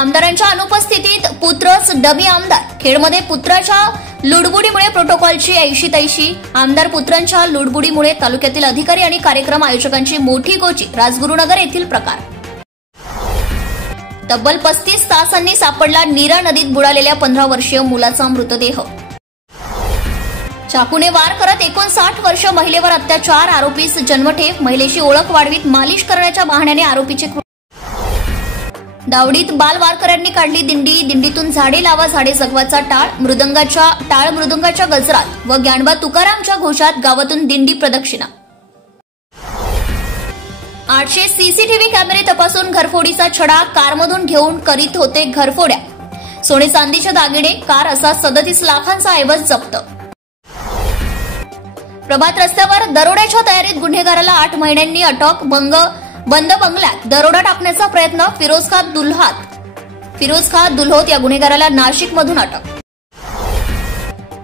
आमदारांच्या अनुपस्थितीत पुत्रच डमी आमदार. खेडमध्ये पुत्राच्या लुडबुडीमुळे प्रोटोकॉलची ऐशी-तैशी. आमदार पुत्रांच्या लुडबुडीमुळे तालुक्यातील अधिकारी आणि कार्यक्रम आयोजकांची मोठी गोची. राजगुरुनगर येथील प्रकार. तब्बल 35 तासांनी सापडला नीरा नदीत बुडालेल्या 15 वर्षीय मुलाचा मृतदेह. चाकूने वार करत 59 वर्ष महिलेवर अत्याचार. आरोपीस जन्मठेप. महिलेची ओळख वाढवीत मालिश करण्याच्या बहाण्याने आरोपीचे दावडीत बाल वारकऱ्यांनी काढली दिंडी. दिंडीतून झाडे लावा झाडे जगवाचा टाळ मृदुंगाच्या गजरात व ज्ञानबा तुकारामच्या घोषात गावातून दिंडी प्रदक्षिणा. 800 सीसीटीव्ही कॅमेरे तपासून घरफोडीचा छडा. कारमधून घेऊन करीत होते घरफोड्या. सोने चांदीचे दागिने कार असा 37 लाखांचा ऐवज जप्त. प्रभात रस्त्यावर दरोड्याच्या तयारीत गुन्हेगाराला 8 महिन्यांनी अटक. बंद बंगल्यात दरोडा टाकण्याचा प्रयत्न. फिरोज खा दुल्होत या गुन्हेगाराला नाशिकमधून अटक.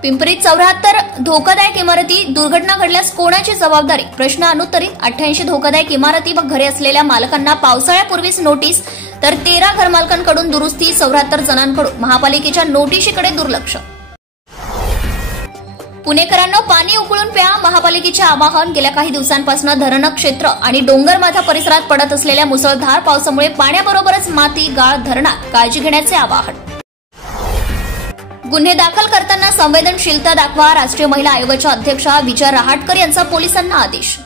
पिंपरीत 74 धोकादायक इमारती. दुर्घटना घडल्यास कोणाची जबाबदारी? प्रश्न अनुत्तरित. 88 धोकादायक इमारती व घरे असलेल्या मालकांना पावसाळ्यापूर्वीच नोटीस, तर 13 घरमालकांकडून दुरुस्ती. 74 जणांकडून महापालिकेच्या नोटिशीकडे दुर्लक्ष. पुणेकरांनो, पाणी उकळून प्या. महापालिकेचे आवाहन. गेल्या काही दिवसांपासून धरण क्षेत्र आणि डोंगरमाथा परिसरात पडत असलेल्या मुसळधार पावसामुळे पाण्याबरोबरच माती, गाळ धरणात काळजी घेण्याचे आवाहन. गुन्हे दाखल करताना संवेदनशीलता दाखवा. राष्ट्रीय महिला आयोगाच्या अध्यक्षा विजया रहाटकर यांचा पोलिसांना आदेश.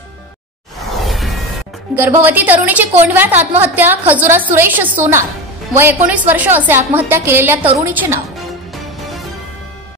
गर्भवती तरुणीची कोंढव्यात आत्महत्या. खजुरात सुरेश सोनार वय 19 वर्ष असे आत्महत्या केलेल्या तरुणीचे नाव.